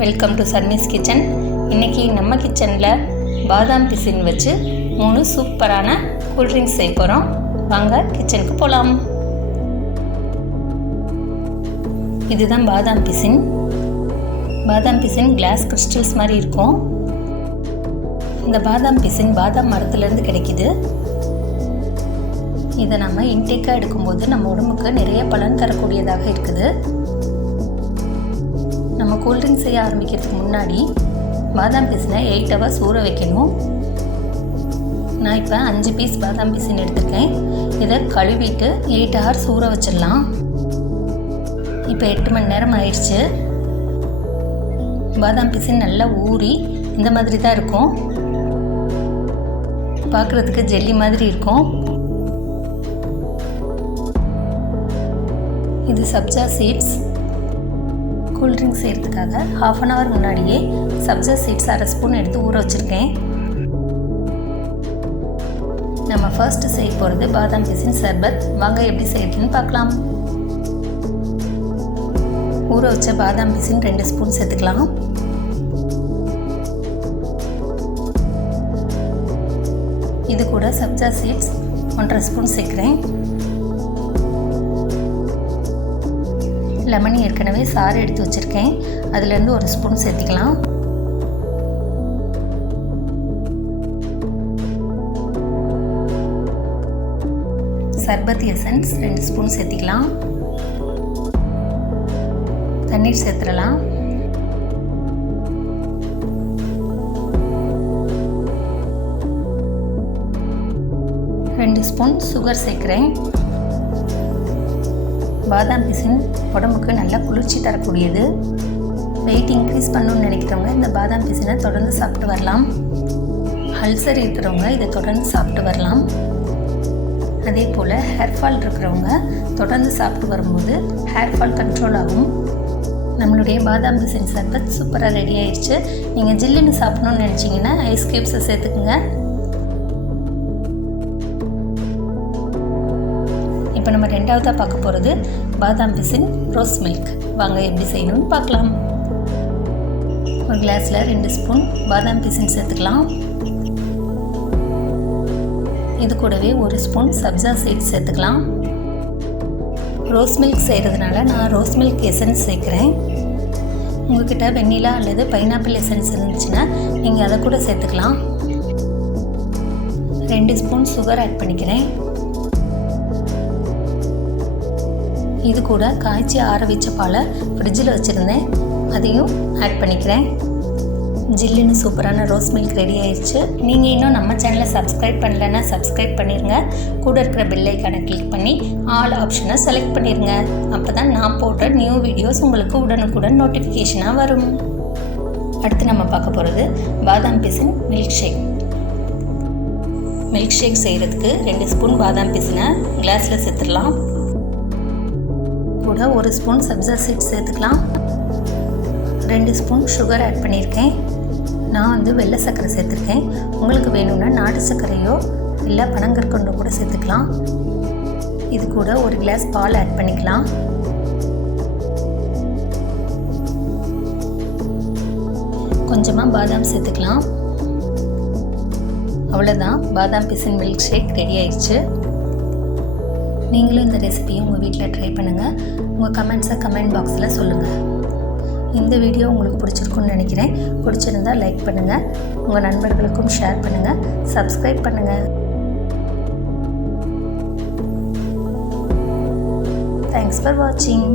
Welcome to சர்மிஸ் kitchen. இன்றைக்கி நம்ம கிச்சனில் பாதாம் பிசின் வச்சு 3 சூப்பரான கூல்ட்ரிங்க்ஸ் செய்ய போகிறோம். வாங்க கிச்சனுக்கு போகலாம். இதுதான் பாதாம் பிசின். பாதாம் பிசின் கிளாஸ் கிறிஸ்டல்ஸ் மாதிரி இருக்கும். இந்த பாதாம் பிசின் பாதாம் மரத்துலேருந்து கிடைக்கிது. இதை நம்ம இன்டேக்காக எடுக்கும்போது நம்ம உடம்புக்கு நிறைய பலன் தரக்கூடியதாக இருக்குது. நம்ம கூல்ட்ரிங்க்ஸ் செய்ய ஆரம்பிக்கிறதுக்கு முன்னாடி பாதாம் பிசினை 8 hours ஊற வைக்கணும். நான் இப்போ 5 பீஸ் பாதாம் பிசின் எடுத்துருக்கேன். இதை கழுவிட்டு 8 hours ஊற வச்சிடலாம். இப்போ 8 மணி நேரம் ஆயிடுச்சு. பாதாம் பிசின் நல்லா ஊறி இந்த மாதிரி தான் இருக்கும். பார்க்குறதுக்கு ஜெல்லி மாதிரி இருக்கும். இது சப்ஜா சீட்ஸ். கூல்ட்ரிங்க்ஸ் செய்கிறதுக்காக 1/2 hour முன்னாடியே சப்ஜா சீட்ஸ் 1/2 ஸ்பூன் எடுத்து ஊற வச்சுருக்கேன். நம்ம ஃபர்ஸ்ட்டு செய்ய போகிறது பாதாம் பிசின் சர்பத். வாங்க எப்படி செய்யறதுன்னு பார்க்கலாம். ஊற வச்ச பாதாம் பிசின் 2 ஸ்பூன் சேர்த்துக்கலாம். இது கூட சப்ஜா சீட்ஸ் 1/2 ஸ்பூன் சேர்க்குறேன். லெமன் ஏற்கனவே சாறு எடுத்து வச்சுருக்கேன். அதுலேருந்து 1 ஸ்பூன் சேர்த்துக்கலாம். சர்பத் எசன்ஸ் 2 ஸ்பூன் சேர்த்திக்கலாம். தண்ணீர் சேர்த்துடலாம். ரெண்டு ஸ்பூன் சுகர் சேர்க்குறேன். பாதாம் பிசின் உடம்புக்கு நல்லா குளிர்ச்சி தரக்கூடியது. வெயிட் இன்க்ரீஸ் பண்ணணும்னு நினைக்கிறவங்க இந்த பாதாம் பிசினை தொடர்ந்து சாப்பிட்டு வரலாம். அல்சர் இருக்கிறவங்க இதை தொடர்ந்து சாப்பிட்டு வரலாம். அதே போல் ஹேர் ஃபால் இருக்கிறவங்க தொடர்ந்து சாப்பிட்டு வரும்போது ஹேர் ஃபால் கண்ட்ரோல் ஆகும். நம்மளுடைய பாதாம் பிசின் சர்பத் சூப்பராக ரெடி ஆயிடுச்சு. நீங்கள் ஜில்லுன்னு சாப்பிடணும்னு நினச்சிங்கன்னா ஐஸ் க்யூப்ஸை சேர்த்துக்குங்க. இப்போ நம்ம ரெண்டாவதாக பார்க்க போகிறது பாதாம் பிசின் ரோஸ் மில்க். வாங்க எப்படி செய்யணும்னு பார்க்கலாம். ஒரு கிளாஸில் 2 ஸ்பூன் பாதாம் பிசின் சேர்த்துக்கலாம். இது கூடவே 1 ஸ்பூன் சப்ஜா சீட்ஸ் சேர்த்துக்கலாம். ரோஸ் மில்க் செய்கிறதுனால நான் ரோஸ் மில்க் எசன்ஸ் சேர்க்குறேன். உங்கள்கிட்ட வெண்ணிலா அல்லது பைனாப்பிள் எசன்ஸ் இருந்துச்சுன்னா நீங்கள் அதை கூட சேர்த்துக்கலாம். 2 ஸ்பூன் சுகர் ஆட் பண்ணிக்கிறேன். இது கூட காய்ச்சி ஆற வச்ச பாலை ஃப்ரிட்ஜில் வச்சுருந்தேன். அதையும் ஆட் பண்ணிக்கிறேன். ஜில்லுன்னு சூப்பரான ரோஸ் மில்க் ரெடி ஆயிடுச்சு. நீங்கள் இன்னும் நம்ம சேனலை சப்ஸ்கிரைப் பண்ணலைன்னா சப்ஸ்கிரைப் பண்ணிடுங்க. கூட இருக்கிற பெல் ஐக்கானை கிளிக் பண்ணி ஆல் ஆப்ஷனை செலக்ட் பண்ணிடுங்க. அப்போ தான் நான் போடுற நியூ வீடியோஸ் உங்களுக்கு உடனுக்குடன் நோட்டிஃபிகேஷனாக வரும். அடுத்து நம்ம பார்க்க போகிறது பாதாம் பிசின் மில்க் ஷேக். மில்க் ஷேக் செய்கிறதுக்கு 2 ஸ்பூன் பாதாம் பிசினை கிளாஸில் சேர்த்துடலாம். கூட 1 ஸ்பூன் சப்ஜா சீட்ஸ் சேர்த்துக்கலாம். 2 ஸ்பூன் சுகர் ஆட் பண்ணியிருக்கேன். நான் வெள்ளை சர்க்கரை சேர்த்துருக்கேன். உங்களுக்கு வேணும்னா நாட்டு சர்க்கரையோ இல்லை பனங்கற்கண்டோ கூட சேர்த்துக்கலாம். இது கூட 1 கிளாஸ் பால் ஆட் பண்ணிக்கலாம். கொஞ்சமாக பாதாம் சேர்த்துக்கலாம். அவ்வளோதான், பாதாம் பிசின் மில்க் ஷேக் ரெடி ஆயிடுச்சு. நீங்களும் இந்த ரெசிபியை உங்கள் வீட்டில் ட்ரை பண்ணுங்கள். உங்கள் கமெண்ட்ஸை கமெண்ட் பாக்ஸில் சொல்லுங்கள். இந்த வீடியோ உங்களுக்கு பிடிச்சிருக்குன்னு நினைக்கிறேன். பிடிச்சிருந்தால் லைக் பண்ணுங்கள். உங்கள் நண்பர்களுக்கும் ஷேர் பண்ணுங்கள். சப்ஸ்கிரைப் பண்ணுங்கள். தேங்க்ஸ் ஃபார் வாட்சிங்.